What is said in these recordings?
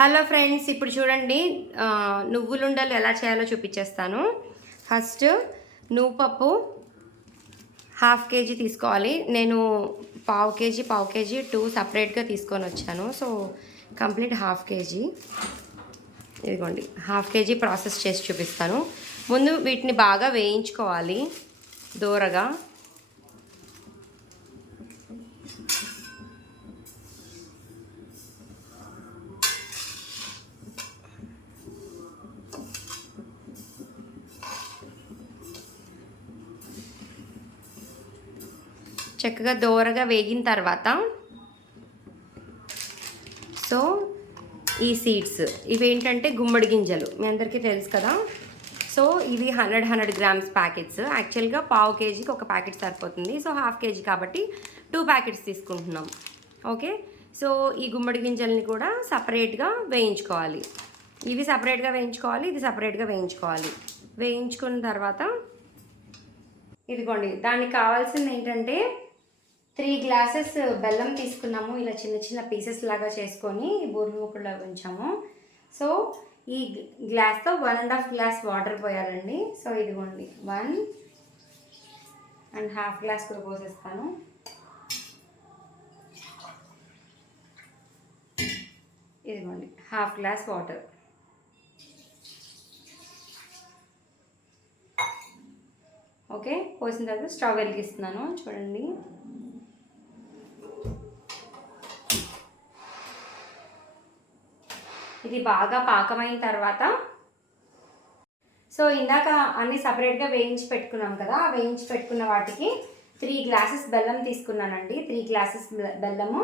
Hello friends, ఇప్పుడు చూడండి నువ్వులుండలు ఎలా చేయాలో చూపించేస్తాను. ఫస్ట్ నువ్వు పప్పు 1/2 kg తీసుకోవాలి. నేను పావు కేజీ 2 సపరేట్గా తీసుకొని వచ్చాను. So complete 1/2 kg. ఇదిగోండి 1/2 kg ప్రాసెస్ చేసి చూపిస్తాను. ముందు వీటిని బాగా వేయించుకోవాలి దూరగా. చక్కగా దోరగా వేగిన తర్వాత సో ఈ సీడ్స్ ఇవేంటంటే గుమ్మడి గింజలు, మీ అందరికీ తెలుసు కదా. సో ఇవి 100 grams ప్యాకెట్స్. యాక్చువల్గా పావు కేజీకి ఒక ప్యాకెట్ సరిపోతుంది. సో 1/2 kg కాబట్టి 2 ప్యాకెట్స్ తీసుకుంటున్నాం. ఓకే, సో ఈ గుమ్మడి గింజల్ని కూడా సపరేట్గా వేయించుకోవాలి. ఇవి సపరేట్గా వేయించుకోవాలి, ఇది సపరేట్గా వేయించుకోవాలి. వేయించుకున్న తర్వాత ఇదిగోండి, దానికి కావాల్సింది ఏంటంటే 3 glasses బెల్లం తీసుకున్నాము. ఇలా చిన్న చిన్న పీసెస్ లాగా చేసుకొని బూర్లు ముక్కల్లో ఉంచాము. సో ఈ గ్లాస్తో 1.5 glass వాటర్ పోయాలండి. సో ఇదిగోండి 1.5 glass కూడా పోసేస్తాను. ఇదిగోండి 1/2 glass వాటర్. ఓకే, పోసిన తర్వాత స్టవ్ వెలిగిస్తున్నాను. చూడండి, ఇది బాగా పాకమైన తర్వాత సో ఇందాక అన్ని సపరేట్గా వేయించి పెట్టుకున్నాం కదా, ఆ వేయించి పెట్టుకున్న వాటికి 3 glasses బెల్లం తీసుకున్నానండి. 3 glasses బెల్లము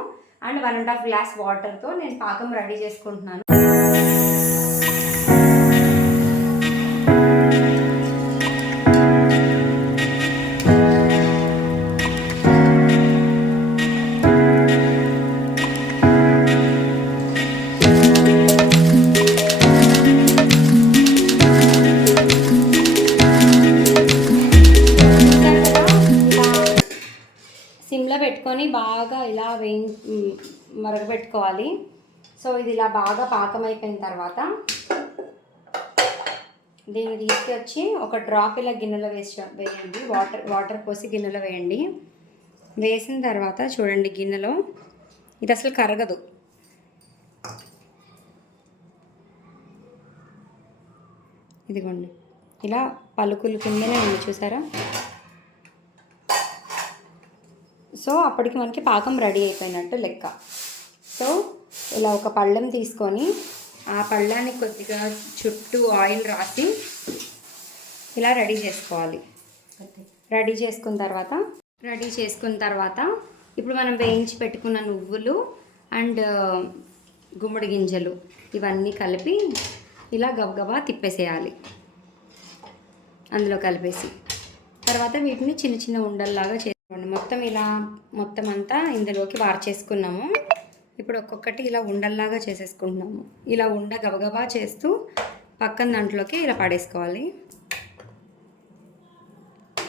అండ్ 1.5 glass వాటర్తో నేను పాకం రెడీ చేసుకుంటున్నాను. సిమ్లో పెట్టుకొని బాగా ఇలా మరగబెట్టుకోవాలి. సో ఇది ఇలా బాగా పాకం అయిపోయిన తర్వాత దీన్ని తీసుకొచ్చి ఒక డ్రాప్ ఇలా గిన్నెలో వేయండి. వాటర్ పోసి గిన్నెలో వేయండి. వేసిన తర్వాత చూడండి, గిన్నెలో ఇది అసలు కరగదు. ఇదిగోండి ఇలా పలుకులు కిందనే ఉంది, చూసారా. సో అప్పటికి మనకి పాకం రెడీ అయిపోయినట్టు లెక్క. సో ఇలా ఒక పళ్ళెం తీసుకొని ఆ పళ్ళానికి కొద్దిగా చుట్టూ ఆయిల్ రాసి ఇలా రెడీ చేసుకోవాలి. రెడీ చేసుకున్న తర్వాత ఇప్పుడు మనం వేయించి పెట్టుకున్న నువ్వులు అండ్ గుమ్మడి గింజలు ఇవన్నీ కలిపి ఇలా గబగబా తిప్పేసేయాలి. అందులో కలిపేసి తర్వాత వీటిని చిన్న చిన్న ఉండల్లాగా చేసుకోండి. మొత్తం అంతా ఇందులోకి వార్చేసుకున్నాము. ఇప్పుడు ఒక్కొక్కటి ఇలా ఉండల్లాగా చేసేసుకుంటున్నాము. ఇలా గబగబా చేస్తూ పక్కన దాంట్లోకి ఇలా పడేసుకోవాలి.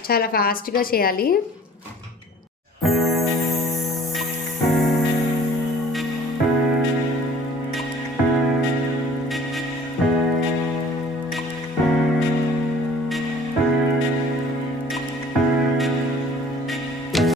చాలా ఫాస్ట్గా చేయాలి.